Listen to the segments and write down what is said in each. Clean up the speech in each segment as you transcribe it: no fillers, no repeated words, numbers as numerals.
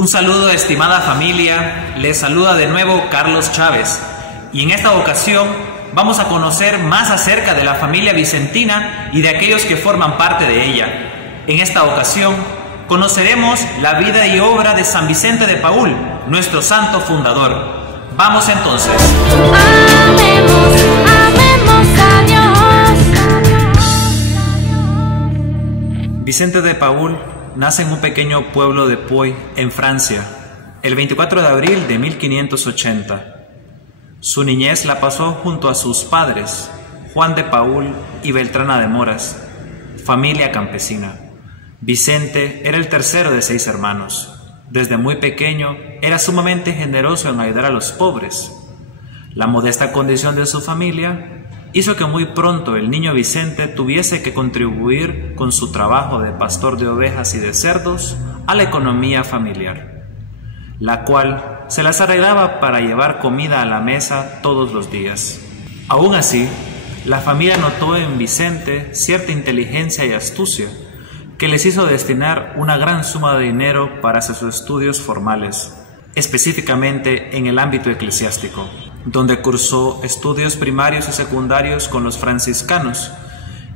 Un saludo, estimada familia, les saluda de nuevo Carlos Chávez y en esta ocasión vamos a conocer más acerca de la familia vicentina y de aquellos que forman parte de ella. En esta ocasión conoceremos la vida y obra de San Vicente de Paúl, nuestro santo fundador. Vamos entonces. Amemos, amemos a Dios. Vicente de Paúl nace en un pequeño pueblo de Puy, en Francia, el 24 de abril de 1580. Su niñez la pasó junto a sus padres, Juan de Paúl y Beltrana de Moras, familia campesina. Vicente era el tercero de 6 hermanos. Desde muy pequeño era sumamente generoso en ayudar a los pobres. La modesta condición de su familia hizo que muy pronto el niño Vicente tuviese que contribuir con su trabajo de pastor de ovejas y de cerdos a la economía familiar, la cual se las arreglaba para llevar comida a la mesa todos los días. Aún así, la familia notó en Vicente cierta inteligencia y astucia que les hizo destinar una gran suma de dinero para sus estudios formales, específicamente en el ámbito eclesiástico, donde cursó estudios primarios y secundarios con los franciscanos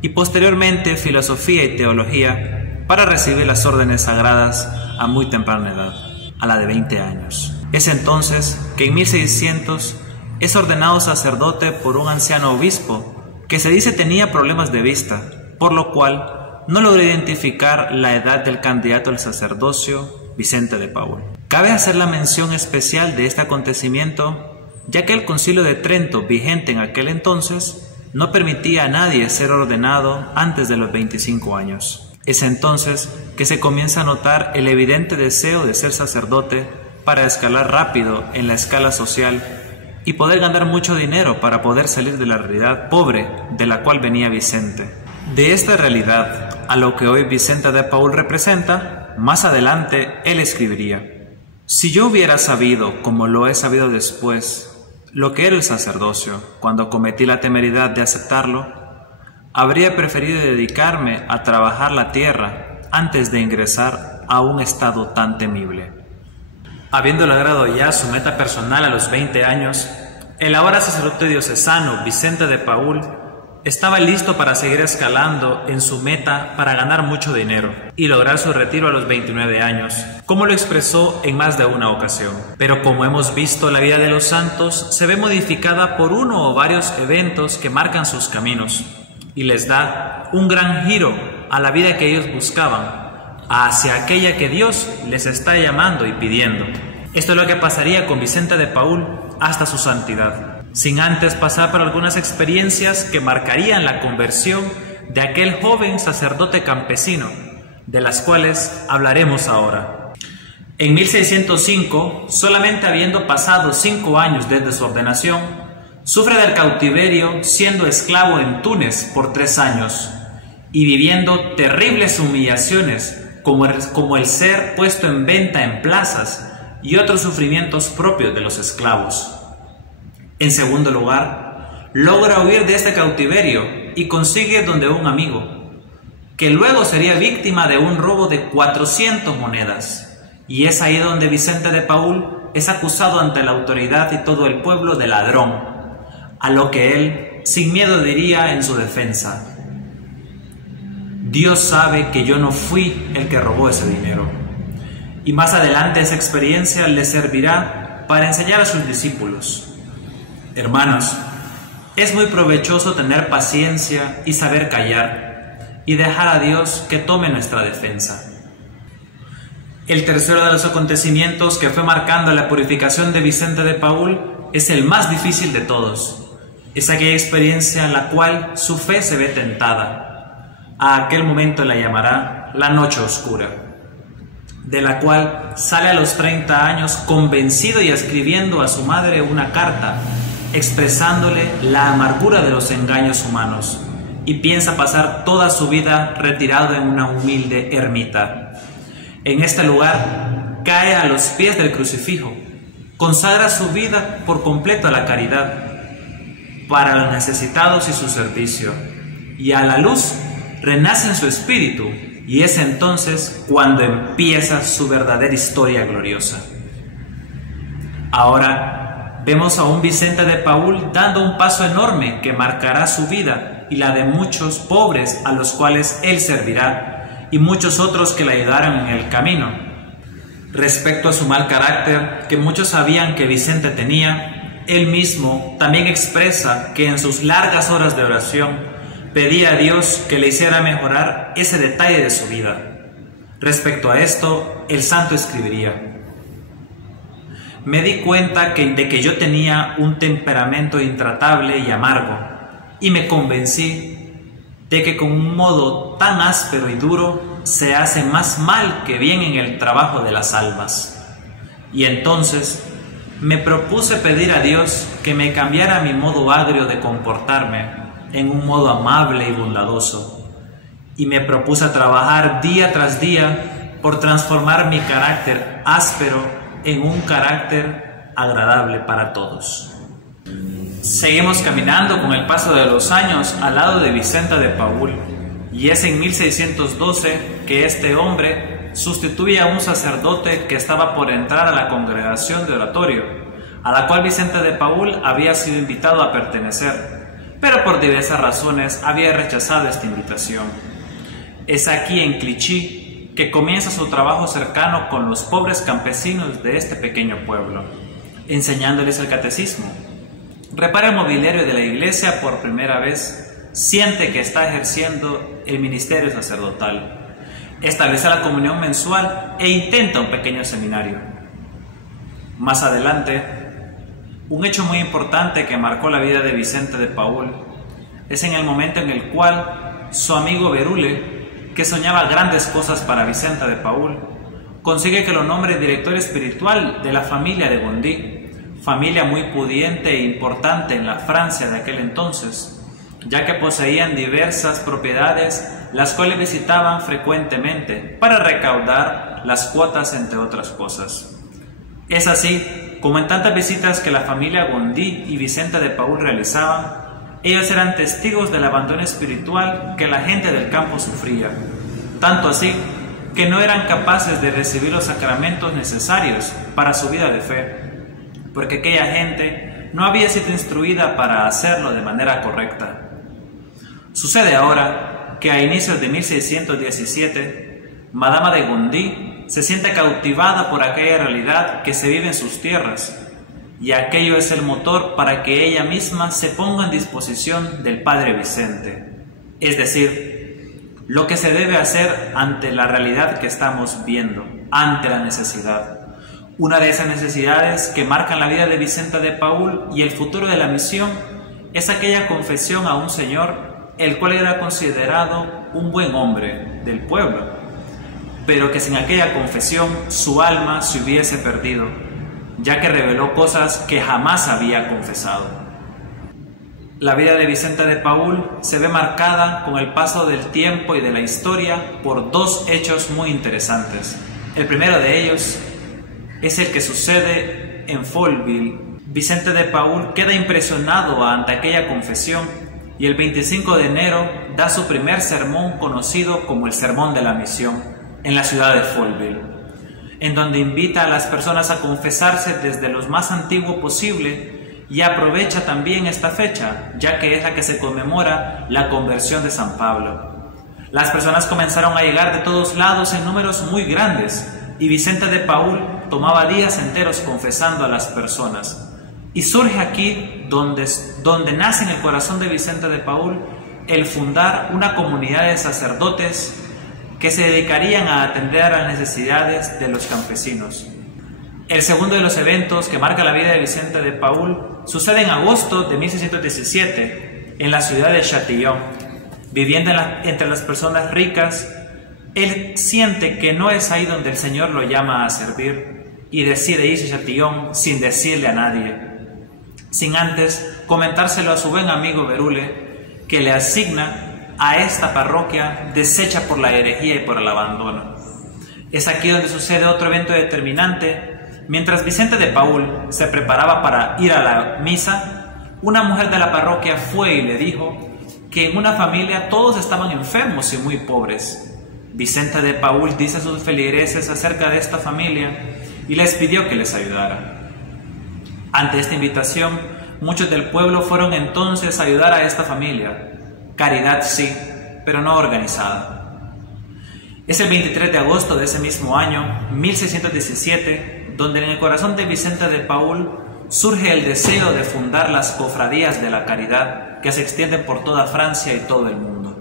y posteriormente filosofía y teología para recibir las órdenes sagradas a muy temprana edad, a la de 20 años. Es entonces que en 1600 es ordenado sacerdote por un anciano obispo que se dice tenía problemas de vista, por lo cual no logró identificar la edad del candidato al sacerdocio, Vicente de Paúl. Cabe hacer la mención especial de este acontecimiento, ya que el Concilio de Trento, vigente en aquel entonces, no permitía a nadie ser ordenado antes de los 25 años. Es entonces que se comienza a notar el evidente deseo de ser sacerdote para escalar rápido en la escala social y poder ganar mucho dinero para poder salir de la realidad pobre de la cual venía Vicente. De esta realidad a lo que hoy Vicente de Paúl representa, más adelante él escribiría: si yo hubiera sabido, como lo he sabido después, lo que era el sacerdocio, cuando cometí la temeridad de aceptarlo, habría preferido dedicarme a trabajar la tierra antes de ingresar a un estado tan temible. Habiendo logrado ya su meta personal a los 20 años, el ahora sacerdote diocesano Vicente de Paúl estaba listo para seguir escalando en su meta para ganar mucho dinero y lograr su retiro a los 29 años, como lo expresó en más de una ocasión. Pero como hemos visto, la vida de los santos se ve modificada por uno o varios eventos que marcan sus caminos y les da un gran giro a la vida que ellos buscaban, hacia aquella que Dios les está llamando y pidiendo. Esto es lo que pasaría con Vicente de Paúl hasta su santidad, sin antes pasar por algunas experiencias que marcarían la conversión de aquel joven sacerdote campesino, de las cuales hablaremos ahora. En 1605, solamente habiendo pasado 5 años desde su ordenación, sufre del cautiverio siendo esclavo en Túnez por 3 años y viviendo terribles humillaciones como el ser puesto en venta en plazas y otros sufrimientos propios de los esclavos. En segundo lugar, logra huir de este cautiverio y consigue donde un amigo, que luego sería víctima de un robo de 400 monedas. Y es ahí donde Vicente de Paúl es acusado ante la autoridad y todo el pueblo de ladrón, a lo que él sin miedo diría en su defensa: Dios sabe que yo no fui el que robó ese dinero. Y más adelante esa experiencia le servirá para enseñar a sus discípulos: hermanos, es muy provechoso tener paciencia y saber callar y dejar a Dios que tome nuestra defensa. El tercero de los acontecimientos que fue marcando la purificación de Vicente de Paúl es el más difícil de todos. Es aquella experiencia en la cual su fe se ve tentada. A aquel momento la llamará la noche oscura, de la cual sale a los 30 años convencido y escribiendo a su madre una carta expresándole la amargura de los engaños humanos, y piensa pasar toda su vida retirado en una humilde ermita. En este lugar cae a los pies del crucifijo, consagra su vida por completo a la caridad, para los necesitados y su servicio, y a la luz renace en su espíritu Y es entonces cuando empieza su verdadera historia gloriosa. Ahora vemos a un Vicente de Paúl dando un paso enorme que marcará su vida y la de muchos pobres a los cuales él servirá y muchos otros que le ayudaron en el camino. Respecto a su mal carácter, que muchos sabían que Vicente tenía, él mismo también expresa que en sus largas horas de oración pedía a Dios que le hiciera mejorar ese detalle de su vida. Respecto a esto, el santo escribiría: me di cuenta de que yo tenía un temperamento intratable y amargo, y me convencí de que con un modo tan áspero y duro se hace más mal que bien en el trabajo de las almas. Y entonces me propuse pedir a Dios que me cambiara mi modo agrio de comportarme en un modo amable y bondadoso, y me propuse trabajar día tras día por transformar mi carácter áspero en un carácter agradable para todos. Seguimos caminando con el paso de los años al lado de Vicente de Paúl, y es en 1612 que este hombre sustituye a un sacerdote que estaba por entrar a la congregación de oratorio, a la cual Vicente de Paúl había sido invitado a pertenecer, pero por diversas razones había rechazado esta invitación. Es aquí en Clichy que comienza su trabajo cercano con los pobres campesinos de este pequeño pueblo, enseñándoles el catecismo. Repara el mobiliario de la iglesia por primera vez, siente que está ejerciendo el ministerio sacerdotal, establece la comunión mensual e intenta un pequeño seminario. Más adelante, un hecho muy importante que marcó la vida de Vicente de Paúl es en el momento en el cual su amigo Berule, que soñaba grandes cosas para Vicente de Paúl, consigue que lo nombre director espiritual de la familia de Gondi, familia muy pudiente e importante en la Francia de aquel entonces, ya que poseían diversas propiedades, las cuales visitaban frecuentemente para recaudar las cuotas, entre otras cosas. Es así como en tantas visitas que la familia Gondi y Vicente de Paúl realizaban, ellos eran testigos del abandono espiritual que la gente del campo sufría, tanto así que no eran capaces de recibir los sacramentos necesarios para su vida de fe, porque aquella gente no había sido instruida para hacerlo de manera correcta. Sucede ahora que a inicios de 1617, Madama de Gondi se siente cautivada por aquella realidad que se vive en sus tierras, y aquello es el motor para que ella misma se ponga en disposición del Padre Vicente, es decir, lo que se debe hacer ante la realidad que estamos viendo, ante la necesidad. Una de esas necesidades que marcan la vida de Vicente de Paúl y el futuro de la misión es aquella confesión a un señor, el cual era considerado un buen hombre del pueblo, pero que sin aquella confesión su alma se hubiese perdido, ya que reveló cosas que jamás había confesado. La vida de Vicente de Paúl se ve marcada con el paso del tiempo y de la historia por dos hechos muy interesantes. El primero de ellos es el que sucede en Folleville. Vicente de Paúl queda impresionado ante aquella confesión y el 25 de enero da su primer sermón conocido como el Sermón de la Misión en la ciudad de Folleville, en donde invita a las personas a confesarse desde lo más antiguo posible y aprovecha también esta fecha, ya que es la que se conmemora la conversión de San Pablo. Las personas comenzaron a llegar de todos lados en números muy grandes y Vicente de Paúl tomaba días enteros confesando a las personas. Y surge aquí donde nace en el corazón de Vicente de Paúl el fundar una comunidad de sacerdotes que se dedicarían a atender a las necesidades de los campesinos. El segundo de los eventos que marca la vida de Vicente de Paúl sucede en agosto de 1617 en la ciudad de Châtillon. Viviendo entre las personas ricas, él siente que no es ahí donde el Señor lo llama a servir y decide irse a Châtillon sin decirle a nadie, sin antes comentárselo a su buen amigo Berule, que le asigna a esta parroquia deshecha por la herejía y por el abandono. Es aquí donde sucede otro evento determinante. Mientras Vicente de Paúl se preparaba para ir a la misa, una mujer de la parroquia fue y le dijo que en una familia todos estaban enfermos y muy pobres, Vicente de Paúl dice a sus feligreses acerca de esta familia y les pidió que les ayudara. Ante esta invitación, muchos del pueblo fueron entonces a ayudar a esta familia. Caridad sí, pero no organizada. Es el 23 de agosto de ese mismo año, 1617, donde en el corazón de Vicente de Paúl surge el deseo de fundar las cofradías de la caridad que se extienden por toda Francia y todo el mundo.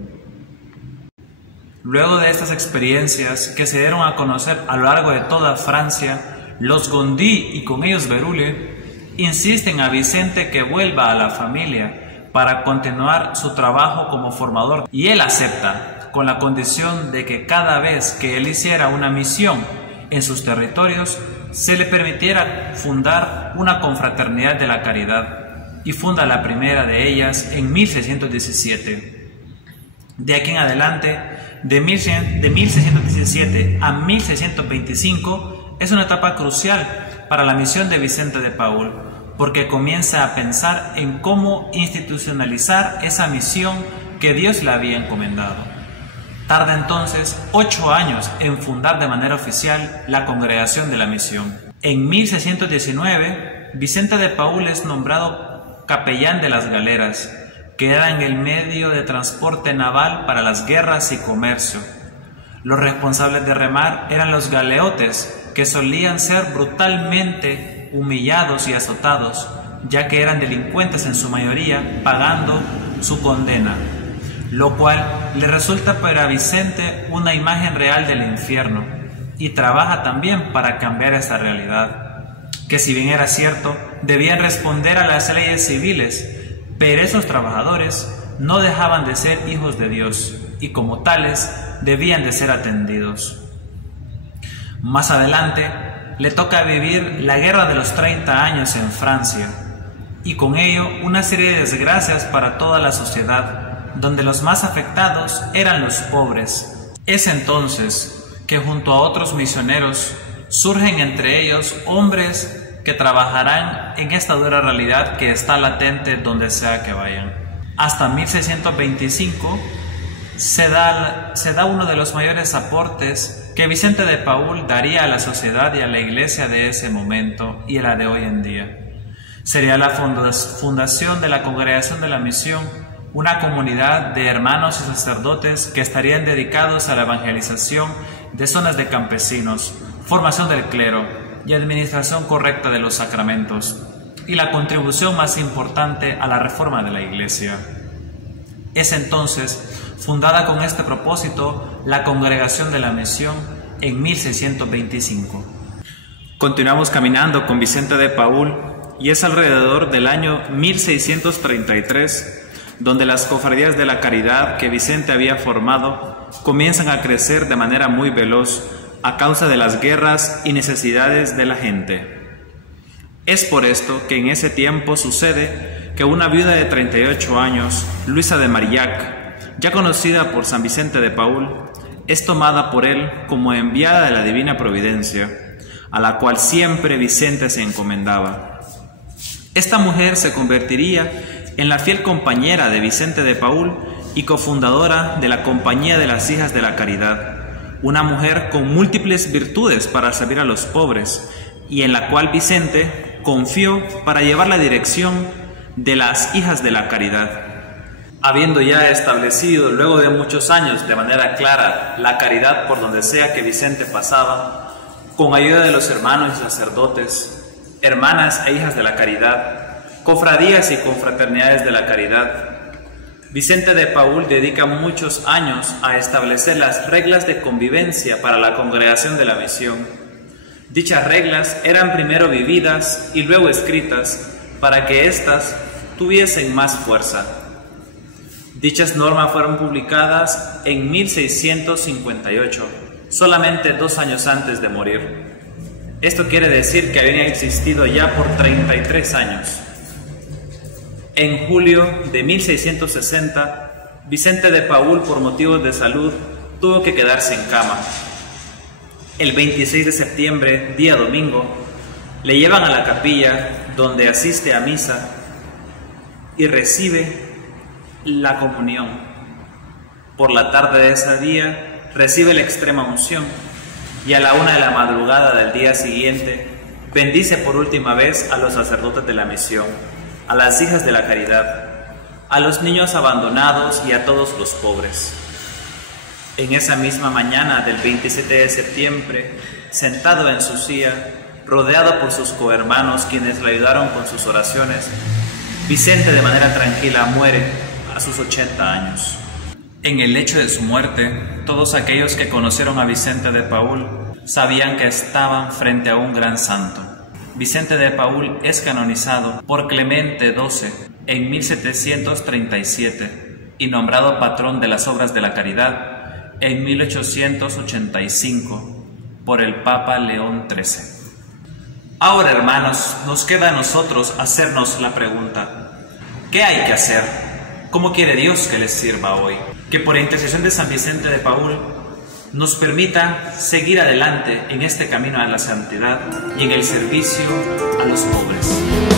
Luego de estas experiencias que se dieron a conocer a lo largo de toda Francia, los Gondi y con ellos Berulle insisten a Vicente que vuelva a la familia para continuar su trabajo como formador, y él acepta con la condición de que cada vez que él hiciera una misión en sus territorios se le permitiera fundar una confraternidad de la caridad, y funda la primera de ellas en 1617. De aquí en adelante, de 1617 a 1625, es una etapa crucial para la misión de Vicente de Paúl, porque comienza a pensar en cómo institucionalizar esa misión que Dios le había encomendado. Tarda entonces 8 años en fundar de manera oficial la Congregación de la Misión. En 1619, Vicente de Paúl es nombrado capellán de las galeras, que eran el medio de transporte naval para las guerras y comercio. Los responsables de remar eran los galeotes, que solían ser brutalmente humillados y azotados, ya que eran delincuentes en su mayoría, pagando su condena, lo cual le resulta para Vicente una imagen real del infierno, y trabaja también para cambiar esa realidad, que si bien era cierto, debían responder a las leyes civiles, pero esos trabajadores no dejaban de ser hijos de Dios y como tales debían de ser atendidos. Más adelante le toca vivir la Guerra de los 30 años en Francia y con ello una serie de desgracias para toda la sociedad, donde los más afectados eran los pobres. Es entonces que junto a otros misioneros surgen entre ellos hombres que trabajarán en esta dura realidad que está latente donde sea que vayan. Hasta 1625 se da uno de los mayores aportes que Vicente de Paúl daría a la sociedad y a la iglesia de ese momento y a la de hoy en día. Sería la fundación de la Congregación de la Misión, una comunidad de hermanos y sacerdotes que estarían dedicados a la evangelización de zonas de campesinos, formación del clero y administración correcta de los sacramentos, y la contribución más importante a la reforma de la Iglesia. Es entonces fundada con este propósito la Congregación de la Misión en 1625. Continuamos caminando con Vicente de Paúl y es alrededor del año 1633 donde las cofradías de la caridad que Vicente había formado comienzan a crecer de manera muy veloz a causa de las guerras y necesidades de la gente. Es por esto que en ese tiempo sucede que una viuda de 38 años, Luisa de Marillac, ya conocida por San Vicente de Paúl, es tomada por él como enviada de la divina providencia, a la cual siempre Vicente se encomendaba. Esta mujer se convertiría en la fiel compañera de Vicente de Paúl y cofundadora de la Compañía de las Hijas de la Caridad, una mujer con múltiples virtudes para servir a los pobres y en la cual Vicente confió para llevar la dirección de las Hijas de la Caridad. Habiendo ya establecido luego de muchos años de manera clara la caridad por donde sea que Vicente pasaba, con ayuda de los hermanos y sacerdotes, hermanas e hijas de la caridad, cofradías y confraternidades de la caridad, Vicente de Paúl dedica muchos años a establecer las reglas de convivencia para la Congregación de la Misión. Dichas reglas eran primero vividas y luego escritas para que éstas tuviesen más fuerza. Dichas normas fueron publicadas en 1658, solamente 2 años antes de morir. Esto quiere decir que habían existido ya por 33 años. En julio de 1660, Vicente de Paúl, por motivos de salud, tuvo que quedarse en cama. El 26 de septiembre, día domingo, le llevan a la capilla donde asiste a misa y recibe la comunión. Por la tarde de ese día recibe la extrema unción y a la 1 de la madrugada del día siguiente bendice por última vez a los sacerdotes de la misión, a las hijas de la caridad, a los niños abandonados y a todos los pobres. En esa misma mañana del 27 de septiembre, sentado en su silla, rodeado por sus cohermanos quienes le ayudaron con sus oraciones, Vicente de manera tranquila muere a sus 80 años. En el lecho de su muerte, todos aquellos que conocieron a Vicente de Paúl sabían que estaban frente a un gran santo. Vicente de Paúl es canonizado por Clemente XII en 1737 y nombrado patrón de las obras de la caridad en 1885 por el Papa León XIII. Ahora, hermanos, nos queda a nosotros hacernos la pregunta: ¿qué hay que hacer? ¿Cómo quiere Dios que les sirva hoy? Que por intercesión de San Vicente de Paúl nos permita seguir adelante en este camino a la santidad y en el servicio a los pobres.